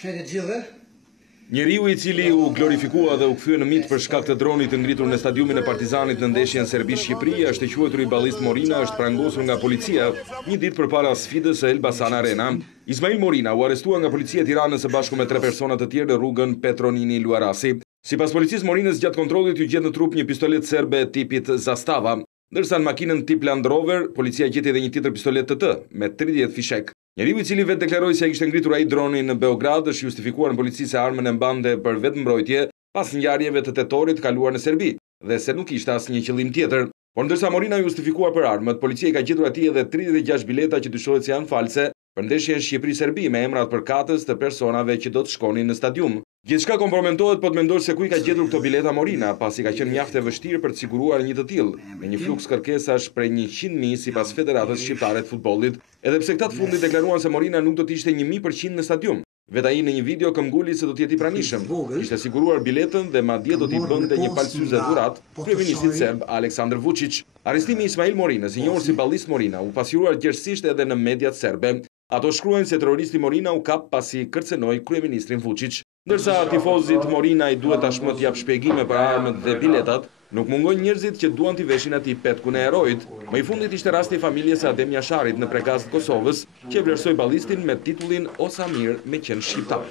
Përshëndetje të gjithëve. Njeriu i cili u glorifikua dhe u kthye në mit për shkak të dronit të ngritur në stadiumin e Partizanit në ndeshjen Serbi-Shqipëri është e quajtur ballist Morina, është prangosur nga policia një ditë përpara sfidës së Elbasan Arena. Ismail Morina u arrestua nga policia e Tiranës së bashku me 3 persona të tjerë në rrugën Petronini Luarasi. Sipas policisë, Morinës gjatë kontrollit u gjet në trup një pistolet serbe tipit Zastava, ndërsa në makinën tip Land Rover policia gjeti edhe një tjetër pistolet TT me 30 fishek. Njeriu i cili vetë deklaroi se ai kishte ngritur ai dronin në Beograd është justifikuar në polici se armën e mbante për vetëmbrojtje pas ngjarjeve të tetorit kaluar në Serbi dhe se nuk kishte asnjë qëllim tjetër. Por ndërsa Morina justifikuar për armët, policia i ka gjetur atij edhe 36 bileta që dyshohet se janë false për ndeshjen Shqipëri-Serbi me emrat përkatës të personave që do të shkonin në stadium. Gjithçka kompromentohet po të mendosh se ku i ka gjetur këto bileta Morina, pasi ka qenë mjaft e vështirë për të siguruar një të tillë, me një fluks kërkesash prej 100.000 sipas Federatës Shqiptare të Futbollit, edhe pse këta të fundit deklaruan se Morina nuk do të ishte 100% në stadium. Vetë ai në një video këmbguli se do të jetë i pranishëm. Ishte siguruar biletën dhe madje do t'i bënte një palsyze dhurat kryeministit serb Aleksandar Vučić. Arrestimi i Ismail Morinës, i njohur si ballist Morina, u pasqyruar gjerësisht edhe në mediat serbe. Ato shkruajnë se terroristi Morina u kap pasi kërcenoi kryeministrin Vučić. Ndërsa tifozit Morina i duhet tashmë të jap shpjegime për armët dhe biletat, nuk mungojnë njerëzit që duan t'i veshin atij petkun e herojit. Më i fundit ishte rasti i familjes së Adem Jasharit në Prekaz të Kosovës, që vlerësoi ballistin me titullin Osamir me qenë shqiptar.